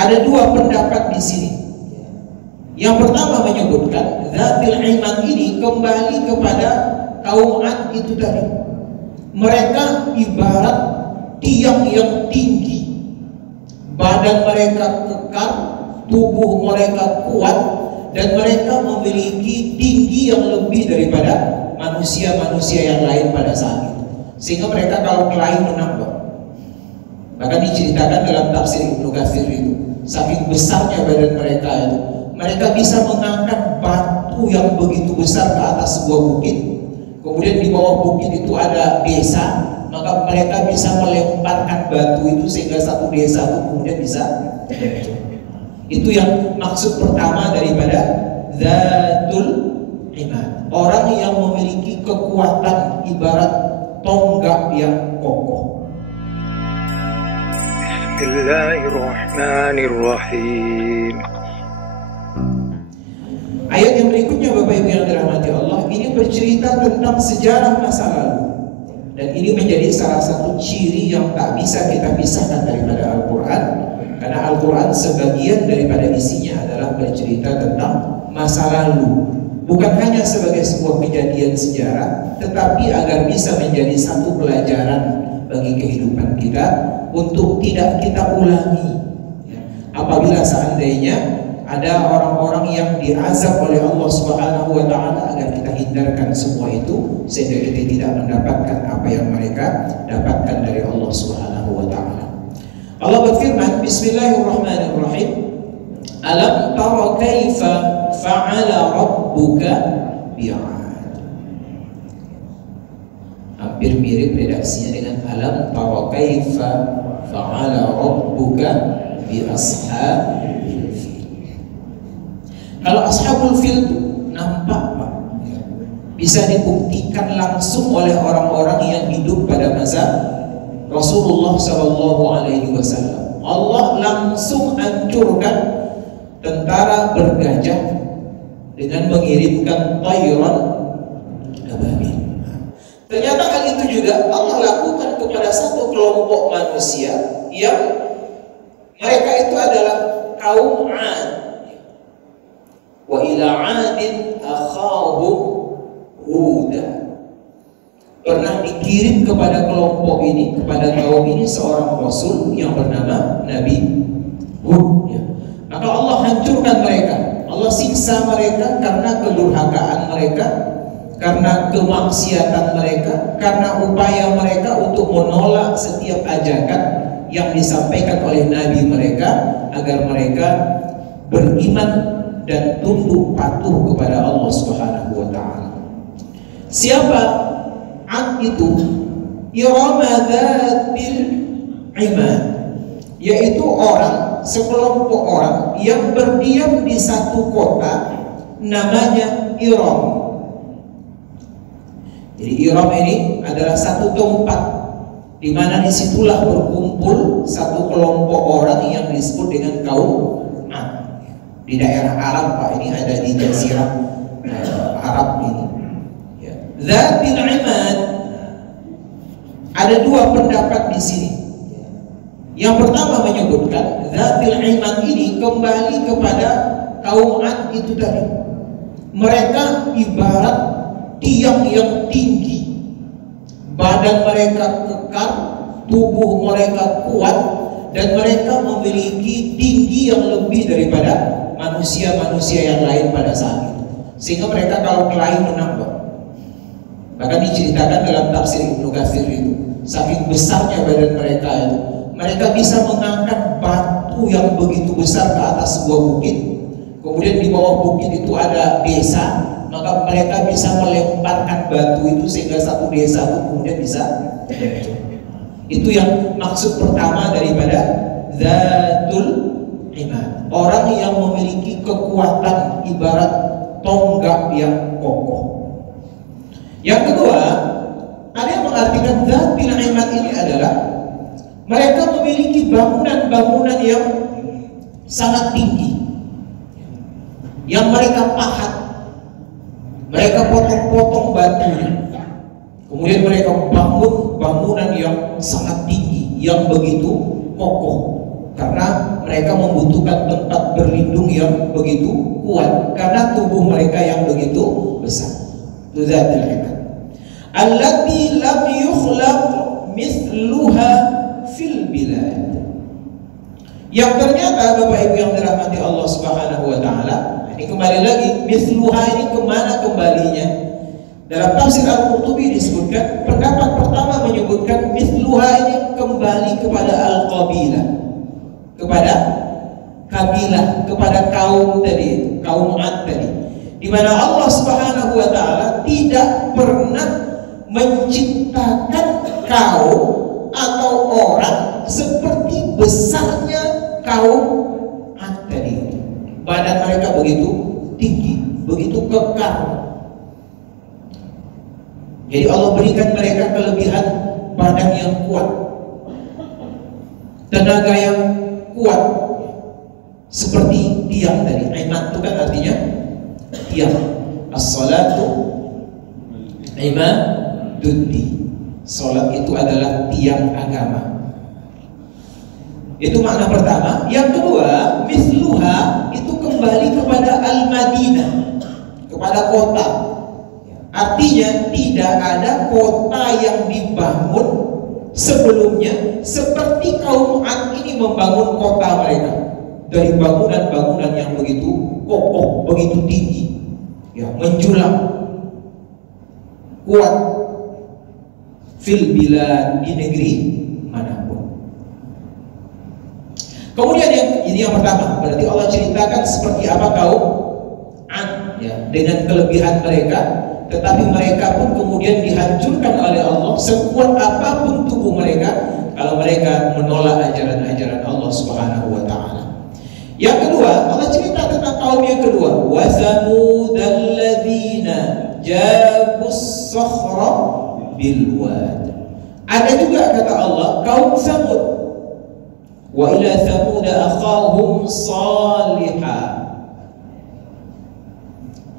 Ada dua pendapat di sini. Yang pertama menyebutkan Dzatil Imad ini kembali kepada kaum Ad itu tadi. Mereka ibarat tiang yang tinggi, badan mereka kekar, tubuh mereka kuat, dan mereka memiliki tinggi yang lebih daripada manusia-manusia yang lain pada saat itu. Sehingga mereka kalau kelahi menambah. Bahkan diceritakan dalam tafsir Ibnu Katsir itu, saking besarnya badan mereka itu, mereka bisa mengangkat batu yang begitu besar ke atas sebuah bukit. Kemudian di bawah bukit itu ada desa, maka mereka bisa melemparkan batu itu sehingga satu desa itu kemudian bisa. Itu yang maksud pertama daripada Dzatul Imad. Orang yang memiliki kekuatan ibarat tonggak yang kokoh. Bismillahirrahmanirrahim. Ayat yang berikutnya Bapak Ibu yang dirahmati Allah, ini bercerita tentang sejarah masa lalu. Dan ini menjadi salah satu ciri yang tak bisa kita pisahkan daripada Al-Quran. Karena Al-Quran sebagian daripada isinya adalah bercerita tentang masa lalu. Bukan hanya sebagai sebuah kejadian sejarah, tetapi agar bisa menjadi satu pelajaran bagi kehidupan kita untuk tidak kita ulangi. Apabila seandainya ada orang-orang yang diazab oleh Allah Subhanahu wa taala, agar kita hindarkan semua itu sehingga kita tidak mendapatkan apa yang mereka dapatkan dari Allah Subhanahu wa taala. Allah berfirman, Bismillahirrahmanirrahim. Alam tara kaifa fa'ala rabbuka bi'ad. Hampir mirip redaksinya dengan alam tara kaifa fa'ala rabbuka bi ashabil fil. Kalau ashabul fil itu nampak Pak, bisa dibuktikan langsung oleh orang-orang yang hidup pada masa Rasulullah SAW. Allah langsung hancurkan tentara bergajah dengan mengirimkan tayran ababil. Ternyata hal itu juga Allah lakukan kepada satu kelompok manusia yang mereka itu adalah kaum Ad. Wa ila 'adin akhahum Huda. Pernah dikirim kepada kelompok ini, kepada kaum ini seorang rasul yang bernama Nabi Hud. Maka Allah hancurkan mereka, Allah siksa mereka karena kedurhakaan mereka, karena kemaksiatan mereka, karena upaya mereka untuk menolak setiap ajakan yang disampaikan oleh Nabi mereka agar mereka beriman dan tunduk patuh kepada Allah Subhanahu wa taala. Siapa Ad itu? Irama Dzatil Imad, yaitu sekelompok orang yang berdiam di satu kota namanya Iram. Jadi Iram ini adalah satu tempat di mana disitulah berkumpul satu kelompok orang yang disebut dengan kaum Ad. Di daerah Arab Pak, ini ada di Jazirah Arab ini. Dzatil Imad, ada dua pendapat di sini. Yang pertama menyebutkan Dzatil Imad ini kembali kepada kaum Ad itu tadi. Mereka ibarat tiang yang tinggi, badan mereka kekar, tubuh mereka kuat, dan mereka memiliki tinggi yang lebih daripada manusia-manusia yang lain pada saat itu. Sehingga mereka kalau kelahi menambah. Bahkan diceritakan dalam tafsir Ibnu Katsir itu, saking besarnya badan mereka itu, mereka bisa mengangkat batu yang begitu besar ke atas sebuah bukit. Kemudian di bawah bukit itu ada desa, maka mereka bisa melemparkan batu itu sehingga satu desa itu kemudian bisa. Itu yang maksud pertama daripada Dzatul Imad. Orang yang memiliki kekuatan ibarat tonggak yang kokoh. Yang kedua, ada yang mengartikan Dzatil Imad ini adalah mereka memiliki bangunan-bangunan yang sangat tinggi, yang mereka pahat, mereka potong-potong batunya, kemudian mereka bangun bangunan yang sangat tinggi, yang begitu kokoh, karena mereka membutuhkan tempat berlindung yang begitu kuat karena tubuh mereka yang begitu besar. Tudzatul hikam allati lam yukhlaq mithluha fil bilad. Yang ternyata Bapak Ibu yang dirahmati Allah Subhanahu wa taala, ini kembali lagi mithluha ini kemana kembalinya? Dalam tafsir Al-Qurtubi disebutkan, pendapat pertama menyebutkan mithluha ini kembali kepada al-qabilah, kepada kabilah, kepada kaum tadi, kaum Ad tadi, di mana Allah Subhanahu wa taala tidak pernah menciptakan kaum atau orang seperti besarnya kaum Ad tadi. Badan mereka begitu tinggi, begitu kekar. Jadi Allah berikan mereka kelebihan badan yang kuat, tenaga yang kuat, seperti tiang tadi. Imad itu kan artinya tiang. As-salatu imaduddin. Salat itu adalah tiang agama. Itu makna pertama. Yang kedua, mithluha itu kembali kepada Al-Madinah, kepada kota. Artinya tidak ada kota yang dibangun sebelumnya seperti kaum Ad ini membangun kota mereka dari bangunan-bangunan yang begitu kokoh, begitu tinggi, ya, menjulang, kuat fil bilad, di negeri manapun. Kemudian yang pertama, berarti Allah ceritakan seperti apa kaum Ad, ya, dengan kelebihan mereka. Tetapi mereka pun kemudian dihancurkan oleh Allah sekuat apapun tubuh mereka kalau mereka menolak ajaran-ajaran Allah Subhanahu wa taala. Yang kedua, Allah cerita tentang kaum yang kedua, wa thamud alladzina jabus sakhra bil wad. Ada juga kata Allah kaum Tsamud. Wa ila thamud akhahum salihah.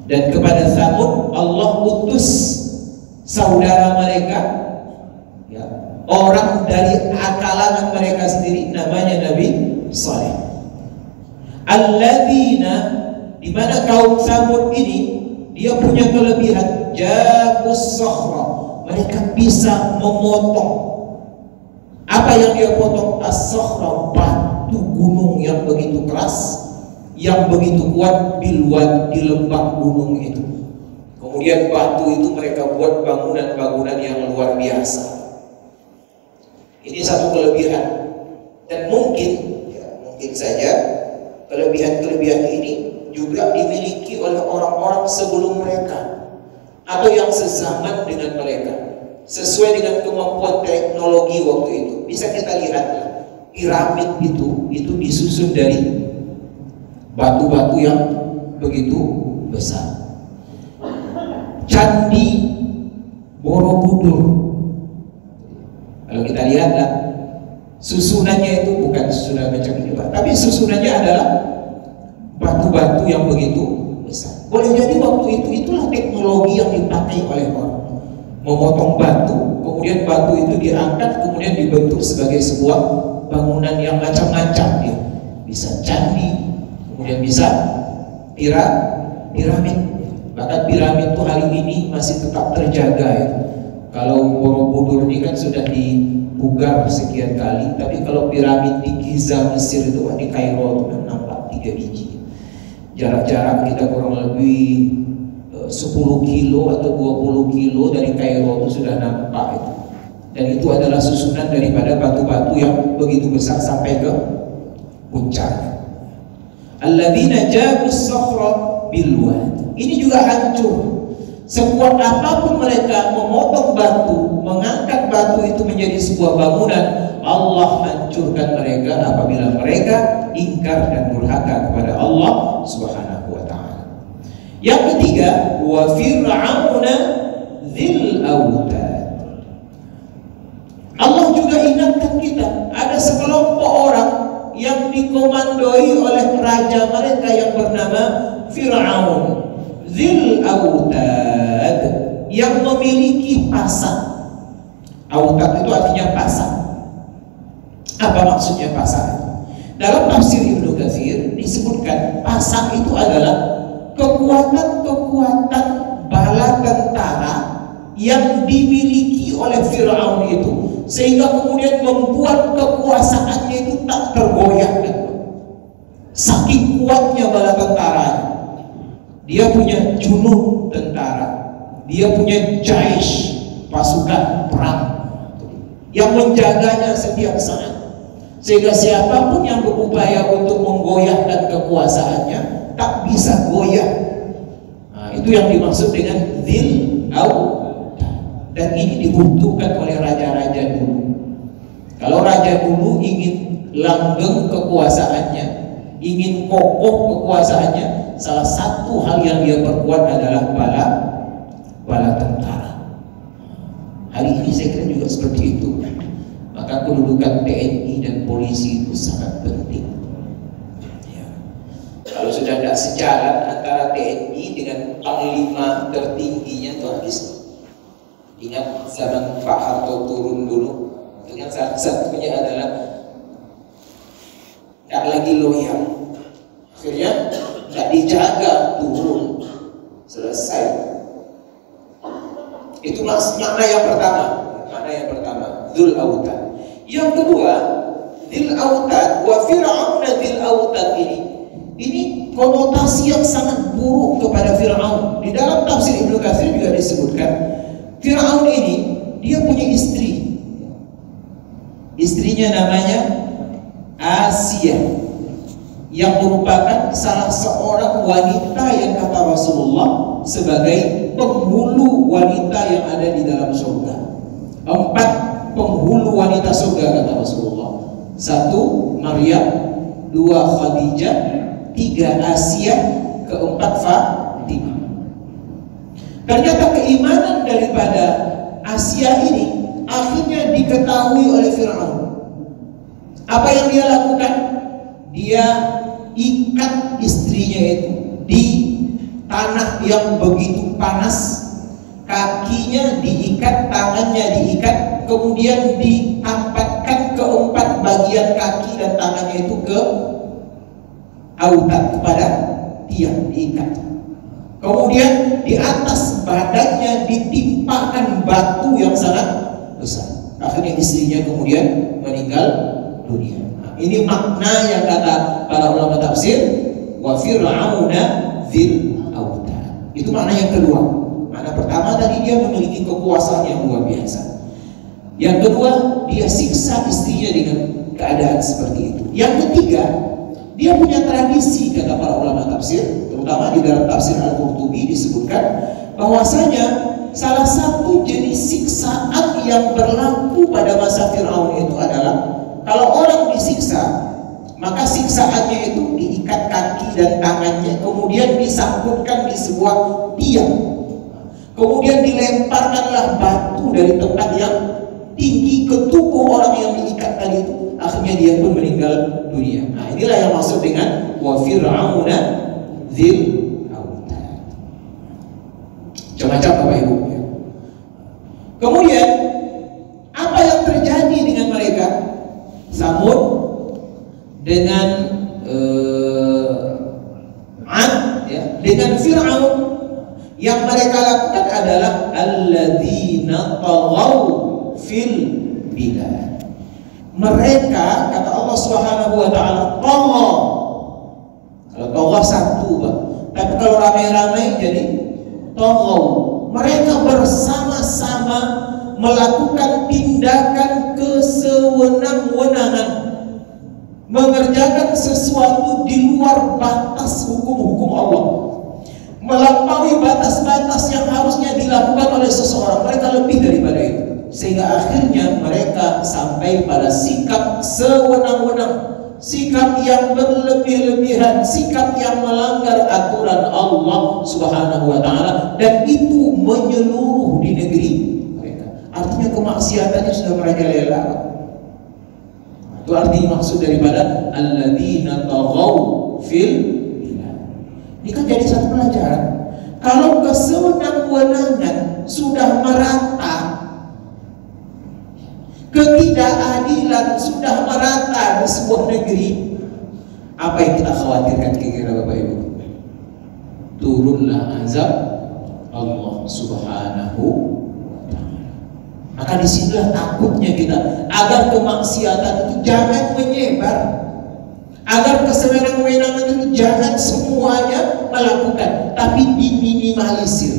Dan kepada Tsamud Allah utus saudara mereka, ya, orang dari kalangan mereka sendiri, namanya Nabi Saleh. Alladzina, di mana kaum Tsamud ini dia punya kelebihan jabus sakhra, mereka bisa memotong. Apa yang dia potong? As-sakhra, batu gunung yang begitu keras, yang begitu kuat, bilwad, di lembah gunung itu. Kemudian batu itu mereka buat bangunan-bangunan yang luar biasa. Ini satu kelebihan. Dan mungkin, ya, mungkin saja kelebihan-kelebihan ini juga dimiliki oleh orang-orang sebelum mereka atau yang sezaman dengan mereka, sesuai dengan kemampuan teknologi waktu itu. Bisa kita lihat, piramid itu disusun dari batu-batu yang begitu besar. Candi Borobudur, kalau kita lihatlah susunannya itu bukan susunan macam ini, Pak, tapi susunannya adalah batu-batu yang begitu besar. Boleh jadi waktu itu itulah teknologi yang dipakai oleh orang, memotong batu, kemudian batu itu diangkat, kemudian dibentuk sebagai sebuah bangunan yang macam-macam. Dia bisa candi, kemudian bisa piramid. Bahkan piramid itu hari ini masih tetap terjaga, ya. Kalau Borobudur ini kan sudah dipugar sekian kali, tapi kalau piramid di Giza Mesir itu, di Kairo itu nampak 3 biji. Jarak-jarak kita kurang lebih 10 kilo atau 20 kilo dari Kairo itu sudah nampak itu. Dan itu adalah susunan daripada batu-batu yang begitu besar sampai ke puncak. Alladzina jabus sakhra bil wad. Ini juga hancur. Sekuat apapun mereka memotong batu, mengangkat batu itu menjadi sebuah bangunan, Allah hancurkan mereka apabila mereka ingkar dan durhaka kepada Allah Subhanahu wa taala. Yang ketiga, wa fir'auna dzil autad. Allah juga ingatkan kita, ada sekelompok orang yang dikomandoi oleh raja mereka yang bernama Fir'aun dzil autad, yang memiliki pasang. Autad itu artinya pasang. Apa maksudnya pasang? Dalam tafsir Ibnu Katsir disebutkan pasak itu adalah kekuatan-kekuatan bala tentara yang dimiliki oleh Fir'aun itu, sehingga kemudian membuat kekuasaannya itu tak tergoyahkan. Saking kuatnya bala tentaranya. Dia punya junud tentara, dia punya jaish, pasukan perang yang menjaganya setiap saat, sehingga siapapun yang berupaya untuk menggoyahkan kekuasaannya tak bisa goyah. Nah, itu yang dimaksud dengan Dzil Autad. Dan ini dibutuhkan oleh raja-raja dulu. Kalau raja dulu ingin langgeng kekuasaannya, ingin kokoh kekuasaannya, salah satu hal yang dia perkuat adalah bala tentara. Hari ini saya kira juga seperti itu. Maka kedudukan TNI dan polisi itu sangat penting. Ya. Kalau sudah tidak sejalan antara TNI dengan panglima tertingginya itu habis. Ingat zaman Pak Harto turun dulu, dengan satu-satunya adalah tidak lagi loyal. Akhirnya tidak dijaga, turun, selesai. Itu makna yang pertama. Makna yang pertama, Dzul Autad. Yang kedua, Dzil Autad wa Fir'aun Dzil Autad ini konotasi yang sangat buruk kepada Fir'aun. Di dalam tafsir Ibnu Katsir juga disebutkan, Fir'aun ini dia punya istri. Istrinya namanya Asia, yang merupakan salah seorang wanita yang kata Rasulullah sebagai penghulu wanita yang ada di dalam surga. 4 penghulu wanita surga kata Rasulullah. 1 Maryam, 2 Khadijah, 3 Asia, 4 Fatimah. Ternyata keimanan daripada Asia ini akhirnya diketahui oleh Fir'aun. Apa yang dia lakukan? Dia ikat istrinya itu di tanah yang begitu panas, kakinya diikat, tangannya diikat, kemudian ditampakkan ke-4 bagian kaki dan tangannya itu ke autad, kepada tiang, diikat. Kemudian di atas badannya ditimpakan batu yang sangat besar. Akhirnya istrinya kemudian meninggal dunia. Nah, ini makna yang kata para ulama tafsir, wa Fir'auna Dzil Autad. Itu makna yang kedua. Makna pertama tadi dia memiliki kekuasaan yang luar biasa. Yang kedua, dia siksa istrinya dengan keadaan seperti itu. Yang ketiga, dia punya tradisi, kata para ulama tafsir, terutama di dalam tafsir Al-Qurtubi disebutkan bahwasanya salah satu jenis siksaan yang berlaku pada masa Fir'aun itu adalah kalau orang disiksa, maka siksaannya itu diikat kaki dan tangannya, kemudian disangkutkan di sebuah tiang, kemudian dilemparkanlah batu dari tempat yang tinggi ke tubuh orang yang diikat tadi itu. Akhirnya dia pun meninggal dunia. Nah, inilah yang maksud dengan wa Fir'auna Dzil Autad. Macam-macam Bapak Ibu. Kemudian apa yang terjadi dengan mereka? Samud dengan Ad, ya, dengan Fir'aun, yang mereka lakukan adalah alladzina taghaw fil bilad. Mereka, kata Allah Subhanahu wa taala, tagha. Kalau tagha satu, Pak. Tapi kalau ramai-ramai jadi taghaw. Mereka bersama-sama melakukan tindakan kesewenang-wenangan, mengerjakan sesuatu di luar batas hukum-hukum Allah, melampaui batas-batas yang harusnya dilakukan oleh seseorang. Mereka lebih daripada itu, sehingga akhirnya mereka sampai pada sikap sewenang-wenang, sikap yang berlebih-lebihan, sikap yang melanggar aturan Allah Subhanahu wa taala, dan itu menyeluruh di negeri mereka. Artinya kemaksiatannya sudah merajalela. Itu artinya maksud daripada alladzina taghaw fil bilad. Ini kan jadi satu pelajaran. Kalau kesewenang-wenangan sudah merata, ketidakadilan sudah merata di sebuah negeri, Apa yang kita khawatirkan kira-kira Bapak Ibu? Turunlah azab Allah Subhanahu wa ta'ala. Maka disinilah takutnya kita, agar kemaksiatan itu jangan menyebar, agar kesewenang-wenangan itu jangan semuanya melakukan, tapi diminimalisir,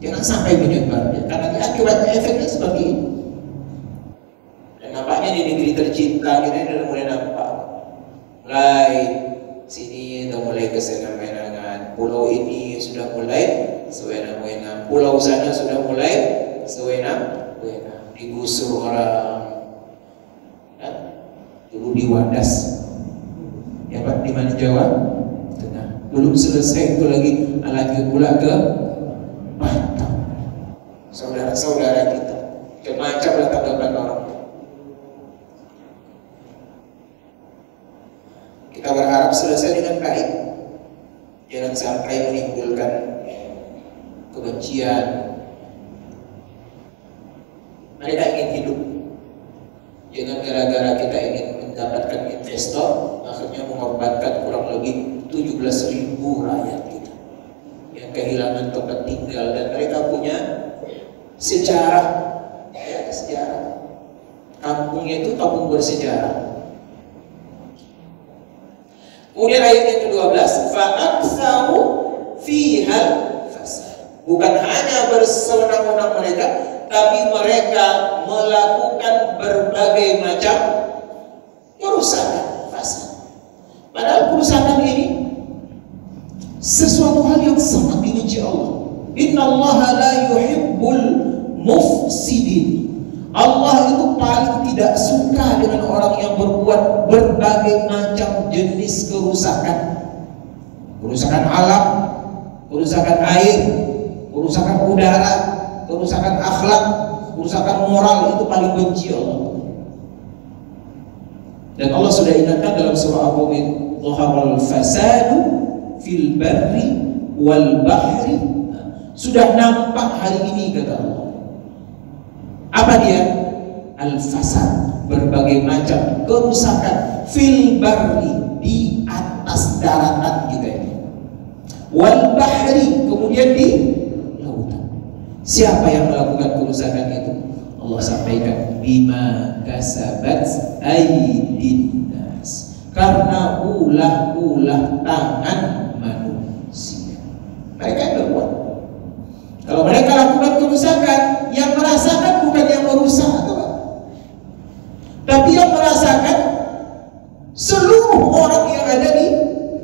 jangan sampai menyebar. Karena akibatnya efeknya seperti ini. Dan nampaknya di negeri tercinta kita ini sudah mulai nampak, mulai sini sudah mulai kesewenang-wenangan, pulau ini sudah mulai sewenang-wenang, pulau sana sudah mulai sewenang-wenang, digusur orang. Dulu di Wadas, ya Pak, di mana Jawa Tengah, belum selesai itu lagi lanjut pula ke Batam. Saudara-saudara kita macam-macam tanggapan orang. Kita berharap selesai dengan baik, jangan sampai menimbulkan kebencian. Mereka ingin hidup, jangan gara-gara kita ingin mendapatkan investor akhirnya mengorbankan kurang lebih 17.000 rakyat kita yang kehilangan tempat tinggal, dan mereka punya sejarah, ya, sejarah. Kampungnya itu kampung bersejarah. Kemudian ayat yang ke-12, fa'aktsaru fihal fasad. Bukan hanya bersewenang-wenang mereka, tapi mereka melakukan berbagai macam kerusakan, fasad. Padahal kerusakan ini sesuatu hal yang sangat dibenci Allah. Innallaha la yuhibbul mufsidin. Allah itu paling tidak suka dengan orang yang berbuat berbagai macam jenis kerusakan. Kerusakan alam, kerusakan air, kerusakan udara, kerusakan akhlak, kerusakan moral, itu paling benci Allah. Dan Allah sudah ingatkan dalam surah Al-Mu'min, dhaharal fasadu fil barri wal bahri. Sudah nampak hari ini, kata Allah. Apa dia? Al-fasad, berbagai macam kerusakan fil barri, di atas daratan kita ini, wal bahri, kemudian di lautan. Siapa yang melakukan kerusakan itu? Allah sampaikan, bima kasabat aydin nas, karena ulah-ulah tangan manusia. Mereka yang berbuat. Kalau mereka lakukan kerusakan, yang merasakan bukan yang merusak, tapi yang merasakan seluruh orang yang ada di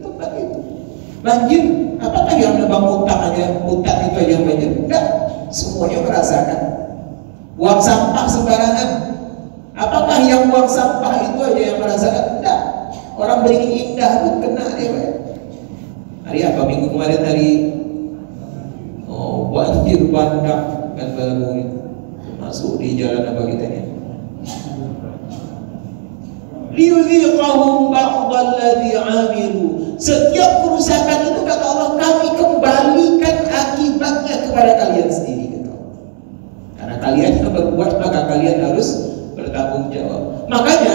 tempat itu. Banjir, apakah yang nebang hutan aja, hutan itu aja yang banjir? Enggak, semuanya merasakan. Buang sampah sembarangan, apakah yang buang sampah itu aja yang merasakan? Enggak, orang beringin indah pun kena dia. Hari apa? Minggu kemarin hari banjir bandang kan baru masuk di jalan apa kita ini. Liyuziqahum ba'dalladzi 'amilu. Setiap kerusakan itu, kata Allah, kami kembalikan akibatnya kepada kalian sendiri, kata Allah. Karena kalian yang berbuat, maka kalian harus bertanggung jawab. Makanya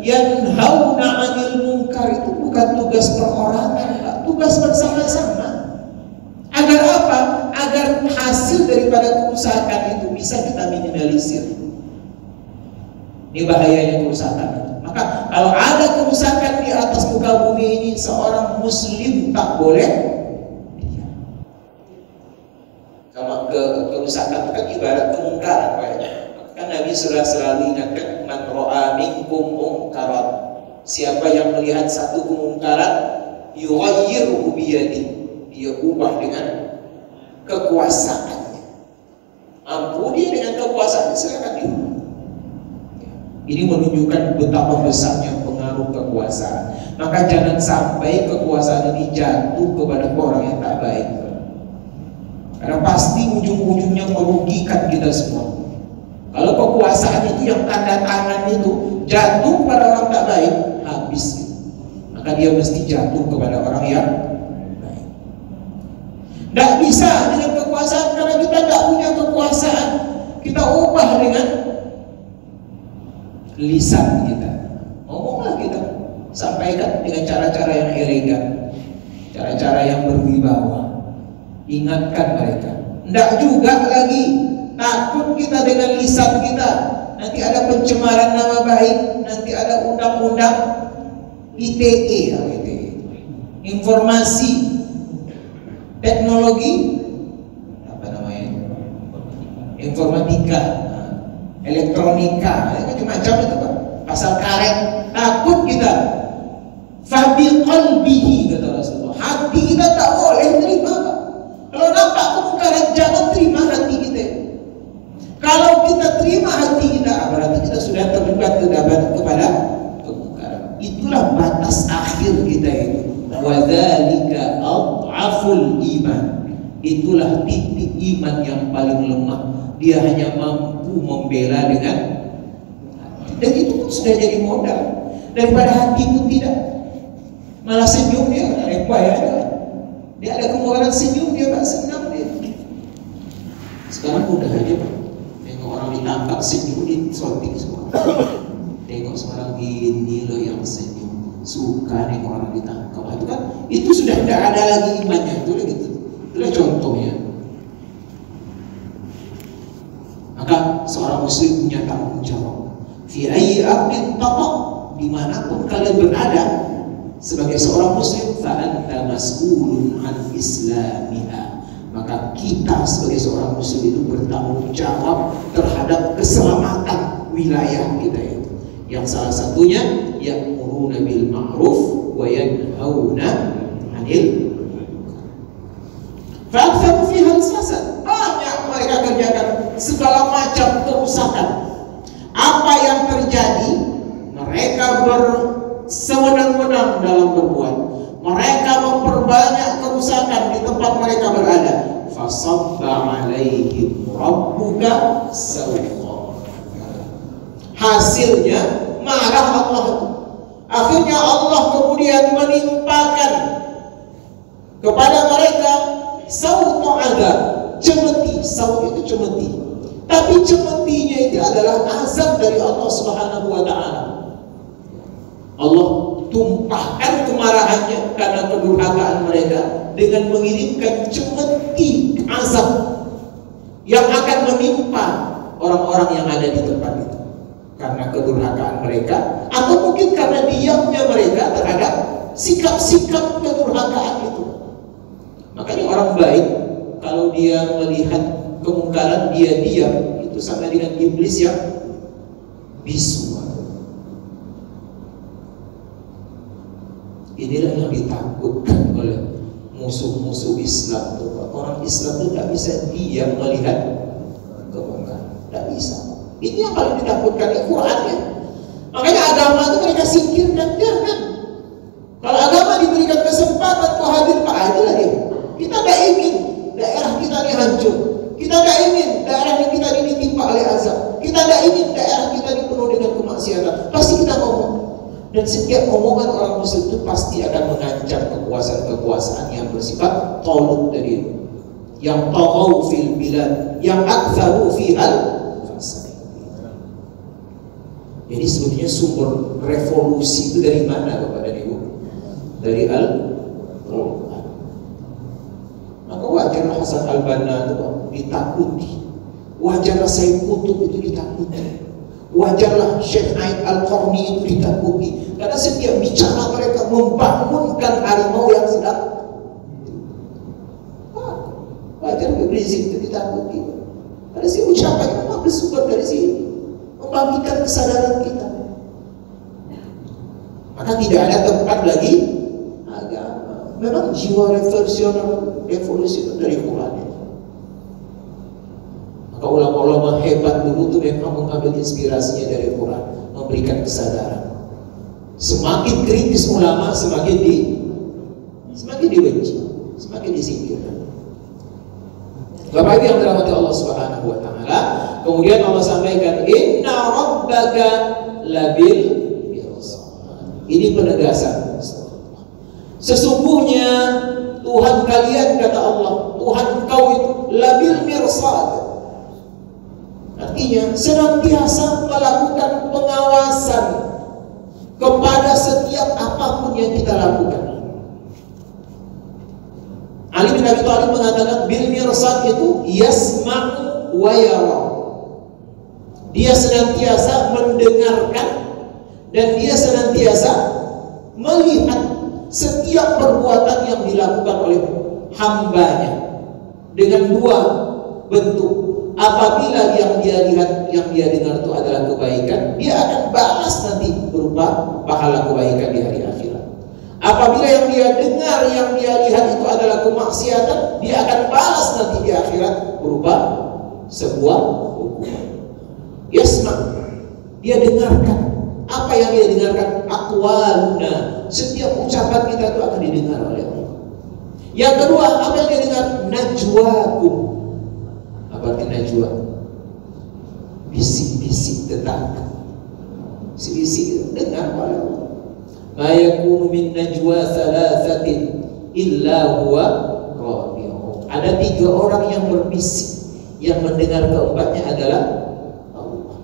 yanhauna 'anil munkar itu bukan tugas perorangan, Pak, tugas bersama-sama. Agar apa? Agar hasil daripada kerusakan itu bisa kita minimalisir. Ini bahayanya kerusakan. Maka kalau ada kerusakan di atas muka bumi ini, seorang muslim tak boleh. Kalau kerusakan itu kan ibarat kemungkaran, kan Nabi selalu ingatkan, man ra'a minkum munkaran, siapa yang melihat satu kemungkaran, yughayyiruhu biyadihi, dia ubah dengan kekuasaannya. Mampu dia dengan kekuasaannya, silakan diubah. Ini menunjukkan betapa besarnya pengaruh kekuasaan. Maka jangan sampai kekuasaan ini jatuh kepada orang yang tak baik, karena pasti ujung-ujungnya merugikan kita semua. Kalau kekuasaan itu yang tanda tangan itu jatuh kepada orang tak baik, habis gitu. Maka dia mesti jatuh kepada orang yang baik. Tidak bisa dengan kekuasaan, karena kita tidak punya kekuasaan. Kita ubah dengan lisan kita, ngomonglah kita. Sampaikan dengan cara-cara yang elegan, cara-cara yang berwibawa. Ingatkan mereka. Tidak juga lagi takut kita dengan lisan kita. Nanti ada pencemaran nama baik, nanti ada undang-undang ITE, informasi teknologi informatika, elektronika, macam-macam itu Pak. Pasal karet, takut kita. Fabi qalbihi kata Rasulullah. Hati kita tak boleh terima Pak. Kalau nampak kemungkaran jangan terima hati kita. Kalau kita terima hati kita, berarti kita sudah terlibat kepada kemungkaran. Itulah batas akhir kita itu. Wa dzalika adhaful iman. Itulah titik iman yang paling lemah. Dia hanya mampu membela dengan hati. Dan itu pun sudah jadi modal. Daripada hati pun tidak. Malah senyum dia, dia ada kemungkaran senyum dia, Pak, senang dia. Sekarang mudah aja Pak. Tengok orang ditangkap senyum, disorting semua. Tengok seorang ini loh yang senyum, suka nengok orang ditangkap. Itu kan, itu sudah tidak ada lagi imannya. Itulah contohnya. Maka seorang muslim punya tanggung jawab. Fi ayyi ardin tata, dimanapun kalian berada sebagai seorang muslim, fa anta mas'ulun an islamiha. Maka kita sebagai seorang muslim itu bertanggung jawab terhadap keselamatan wilayah kita itu. Yang salah satunya ya'muruna bil ma'ruf wa yanhauna 'anil fa'aktsaru fiha al-fasad. Banyak mereka kerjakan segala macam kerusakan. Apa yang terjadi? Mereka bersewenang-wenang dalam berbuat. Mereka memperbanyak kerusakan di tempat mereka berada. Fasabba 'alaihim rabbuka sawfa. Hasilnya marah Allah. Akhirnya Allah kemudian menimpakan kepada mereka sawta azab, cemeti. Saut itu cemeti. Tapi cemetinya itu adalah azab dari Allah Subhanahu wa taala. Allah tumpahkan kemarahannya karena kedurhakaan mereka dengan mengirimkan cemeti azab yang akan menimpa orang-orang yang ada di tempat itu karena kedurhakaan mereka, atau mungkin karena diamnya mereka terhadap sikap-sikap kedurhakaan itu. Makanya orang baik kalau dia melihat kemungkaran dia diam, itu sama dengan iblis yang bisu. Inilah yang ditakutkan oleh musuh-musuh Islam. Orang Islam itu tidak bisa diam melihat kemungkaran, tidak bisa. Ini yang paling ditakutkan di Qurannya. Makanya agama itu mereka singkirkan, jangan. Kalau agama diberikan kesempatan kau hadir, Pak, hadirlah dia. Kita tidak ingin daerah kita ini hancur. Kita tidak ingin daerah kita ini ditimpa oleh azab. Kita tidak ingin daerah kita ini penuh dengan kemaksiatan. Pasti kita ngomong. Dan setiap omongan orang muslim itu pasti akan mengancam kekuasaan-kekuasaan yang bersifat talut tadi, yang taghaw fil bilad, yang aktsaru fihal fasad. Jadi sebetulnya sumber revolusi itu dari mana Bapak dan Ibu? Dari Al-Quran. Maka wajarlah Hasan Al-Banna itu ditakuti, wajarlah Sayyid Qutb itu ditakuti, wajarlah Syekh Aid Al-Qarni itu ditakuti, karena setiap bicara mereka membangunkan harimau yang sedang wajar Rizik itu ditakuti. Ada si ucapan memang bersumber dari sini, membangkitkan kesadaran kita. Maka tidak ada tempat lagi agama. Memang jiwa revolusi dari Quran. Maka ulama-ulama hebat dulu tuh memang mengambil inspirasinya dari Quran, memberikan kesadaran. Semakin kritis ulama, semakin dibenci, semakin disingkirkan. Bapak Ibu yang dirahmati Allah Subhanahu wa taala, kemudian Allah sampaikan inna rabbaka labil mirsad. Ini penegasan. Sesungguhnya Tuhan kalian, kata Allah, Tuhan engkau itu labil mirsad. Artinya senantiasa melakukan pengawasan kepada setiap apapun yang kita lakukan. Ali bin Abi Thalib mengatakan bil mirsad itu yasma'u wa yara. Dia senantiasa mendengarkan dan dia senantiasa melihat setiap perbuatan yang dilakukan oleh hambanya dengan dua bentuk. Apabila yang dia lihat, yang dia dengar itu adalah kebaikan, dia akan balas nanti berupa pahala kebaikan di hari akhirat. Apabila yang dia dengar, yang dia lihat itu adalah kemaksiatan, dia akan balas nanti di akhirat berupa sebuah hukuman. Yasma, dia dengarkan. Apa yang dia dengarkan? Aqwaluna. Setiap ucapan kita itu akan didengar oleh Allah. Yang kedua, apa yang dia dengar? Najwakum. Apa arti najwa? Bisik-bisik tetangga. Bisik-bisik dengar oleh Allah. Ma yakunu min najwa thalathatin illa huwa rabi'uhum. Ada 3 orang yang berbisik, yang mendengar keempatnya adalah Allah.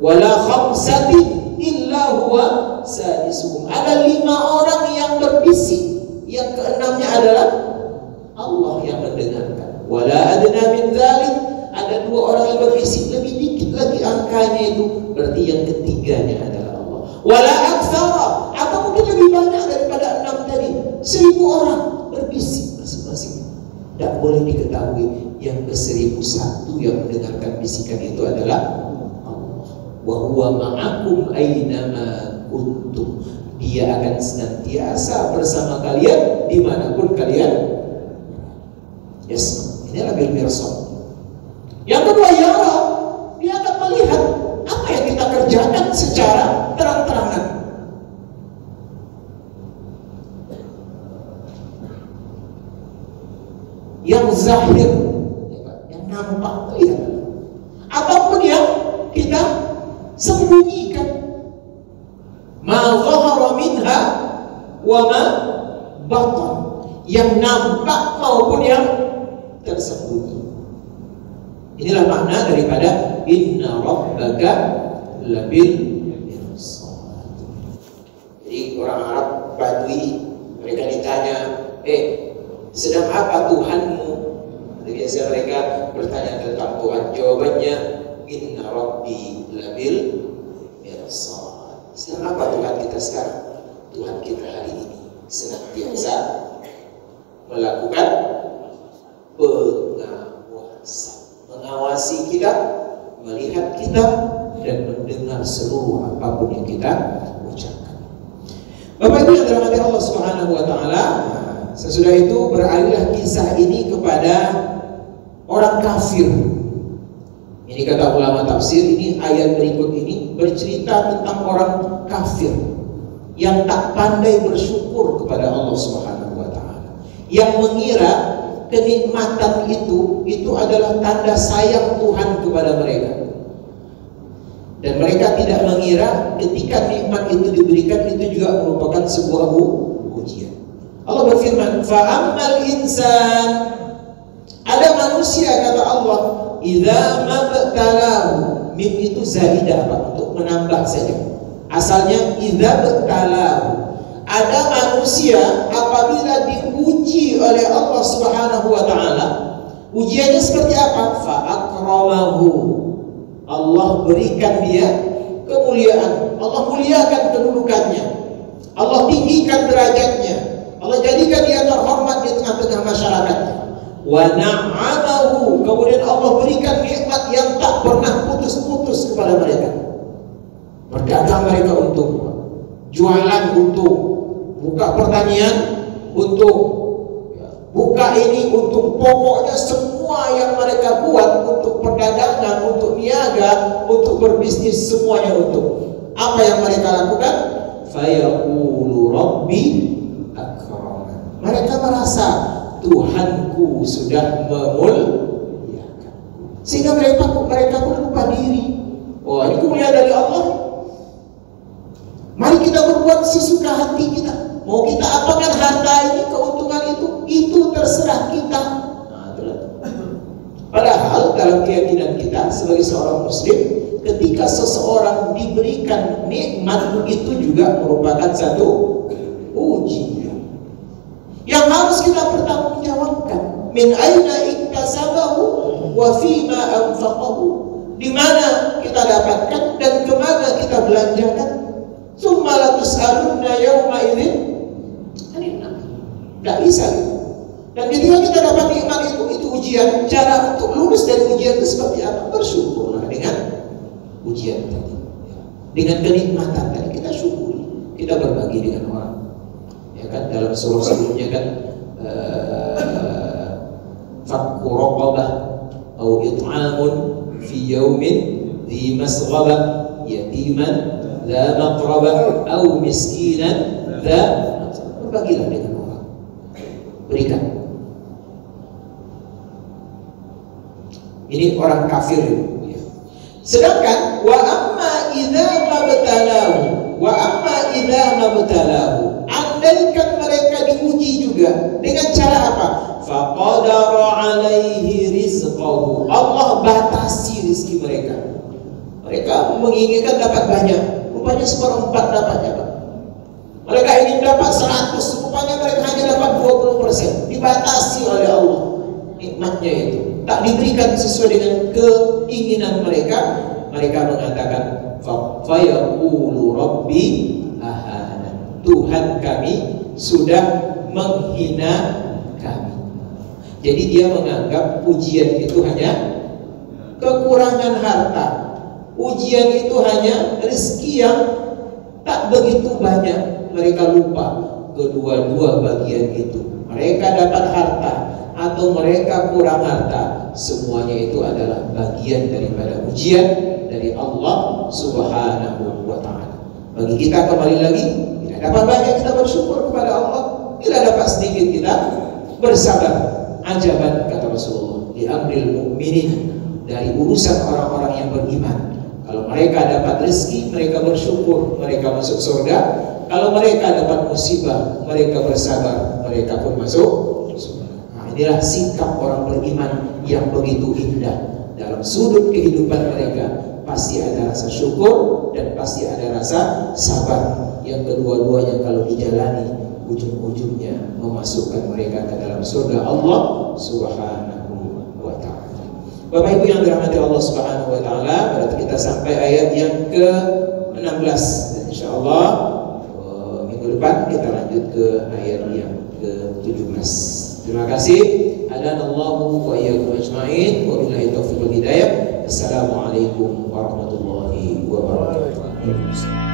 Wala khamsatin illa huwa sadisuhum. Ada 5 orang yang berbisik, yang keenamnya adalah Allah yang mendengarkan. Wala adna min dzalik. Ada 2 orang yang berbisik, lebih dikit lagi angkanya itu, berarti yang ketiganya adalah Allah. Wala aktsara, atau mungkin lebih banyak daripada 6 tadi. 1000 orang berbisik masing-masing. Tidak boleh diketahui yang ke-1001 yang mendengarkan bisikan itu adalah Allah. Wa huwa ma'akum aynama kuntum. Dia akan senantiasa bersama kalian dimanapun kalian. Yes, inilah bil mirsad. Yang kedua, yara, dia akan melihat apa yang kita kerjakan secara terang-terangan. Yang zahir, yang nampak itu ya. Apapun yang kita sembunyikan, ma zahara minha wa ma batan, yang nampak maupun yang tersembunyi. Inilah makna daripada inna rabbaka labil mirsad. Jadi orang Arab Badui, mereka ditanya, sedang apa Tuhanmu? Biasa mereka bertanya tentang Tuhan. Jawabannya inna rabbi labil mirsad. Sedang apa Tuhan kita sekarang? Tuhan kita hari ini senantiasa melakukan pengawasan, mengawasi kita, melihat kita, dan mendengar seluruh apapun yang kita ucapkan. Bapak Ibu yang dirahmati Allah Subhanahu wa taala, sesudah itu beralihlah kisah ini kepada orang kafir. Ini kata ulama tafsir, ini ayat berikut ini bercerita tentang orang kafir yang tak pandai bersyukur kepada Allah Subhanahu wa taala, yang mengira kenikmatan itu adalah tanda sayang Tuhan kepada mereka. Dan mereka tidak mengira ketika nikmat itu diberikan itu juga merupakan sebuah ujian. Allah berfirman, "Fa'ammal insan", ada manusia kata Allah, "idza mabtalahu", mim itu zaidah Pak, untuk menambah saja. Asalnya idza btalahu. Ada manusia apabila diuji oleh Allah Subhanahu wa taala, ujiannya seperti apa? Fa akramahu. Allah berikan dia kemuliaan. Allah muliakan kedudukannya. Allah tinggikan derajatnya. Allah jadikan dia terhormat di tengah-tengah masyarakatnya. Wa na'amahu. Kemudian Allah berikan nikmat yang tak pernah putus-putus kepada mereka. Berdagang mereka untung, jualan untung, buka pertanian untung, buka ini untung. Pokoknya semua yang mereka buat untuk perdagangan, untuk niaga, untuk berbisnis, semuanya untung. Apa yang mereka lakukan? Fayaqulu rabbi akraman. Mereka merasa Tuhanku sudah memuliakan, sehingga mereka pun lupa diri. Oh, ini kemuliaan dari Allah. Mari kita berbuat sesuka hati kita. Mau kita apakan harta ini, keuntungan itu terserah kita. Nah, itulah. Padahal dalam keyakinan kita sebagai seorang muslim, ketika seseorang diberikan nikmat itu juga merupakan satu ujian yang harus kita pertanggungjawabkan. Min aina iktasabahu wa fima anfaqahu, di mana kita dapatkan dan kemana kita belanjakan. Tsumma la tus'alunna yawma idzin 'anil na'im. Enggak bisa gitu. Dan ketika kita dapat nikmat itu ujian. Cara untuk lulus dari ujian itu seperti apa? Bersyukurlah dengan ujian tadi, dengan kenikmatan tadi kita syukuri, kita berbagi dengan orang. Ya kan, dalam surah sebelumnya kan fakku raqabah au it'amun fi yaumin dhi masghabah yatiman dha maqrabah au miskinan dha, berbagilah dengan orang, berikan. Ini orang kafir. Sedangkan wa amma idza mabtalahu, andaikan mereka diuji juga dengan cara apa? Faqadara alaihi rizqahu, Allah batasi rezeki mereka. Mereka menginginkan dapat banyak, rupanya 1/4 dapatnya, Pak. Mereka ingin dapat 100, rupanya mereka hanya dapat 20%. Dibatasi oleh Allah nikmatnya itu, tak diberikan sesuai dengan keinginan mereka. Mereka mengatakan fa yaqulu rabbi ahana, Tuhan kami sudah menghina kami. Jadi dia menganggap ujian itu hanya kekurangan harta, ujian itu hanya rezeki yang tak begitu banyak. Mereka lupa kedua-dua bagian itu. Mereka dapat harta atau mereka kurang harta, semuanya itu adalah bagian daripada ujian dari Allah Subhanahu wa ta'ala. Bagi kita kembali lagi, bila dapat banyak kita bersyukur kepada Allah, bila dapat sedikit kita bersabar. Ajaban, kata Rasulullah, di amril mu'minin, dari urusan orang-orang yang beriman. Kalau mereka dapat rezeki, mereka bersyukur, mereka masuk surga. Kalau mereka dapat musibah, mereka bersabar, mereka pun masuk surga. Nah, inilah sikap orang beriman yang begitu indah. Dalam sudut kehidupan mereka pasti ada rasa syukur dan pasti ada rasa sabar. Yang kedua-duanya kalau dijalani, ujung-ujungnya memasukkan mereka ke dalam surga Allah Subhanahu wa ta'ala. Bapak Ibu yang dirahmati Allah Subhanahu wa ta'ala, berarti kita sampai ayat yang ke-16. Dan insyaallah minggu depan kita lanjut ke ayat yang ke-17. Terima kasih. Hadanallahu wa iyyakum ajma'in. Wa billahi taufiq wal hidayah. Assalamualaikum warahmatullahi wabarakatuh.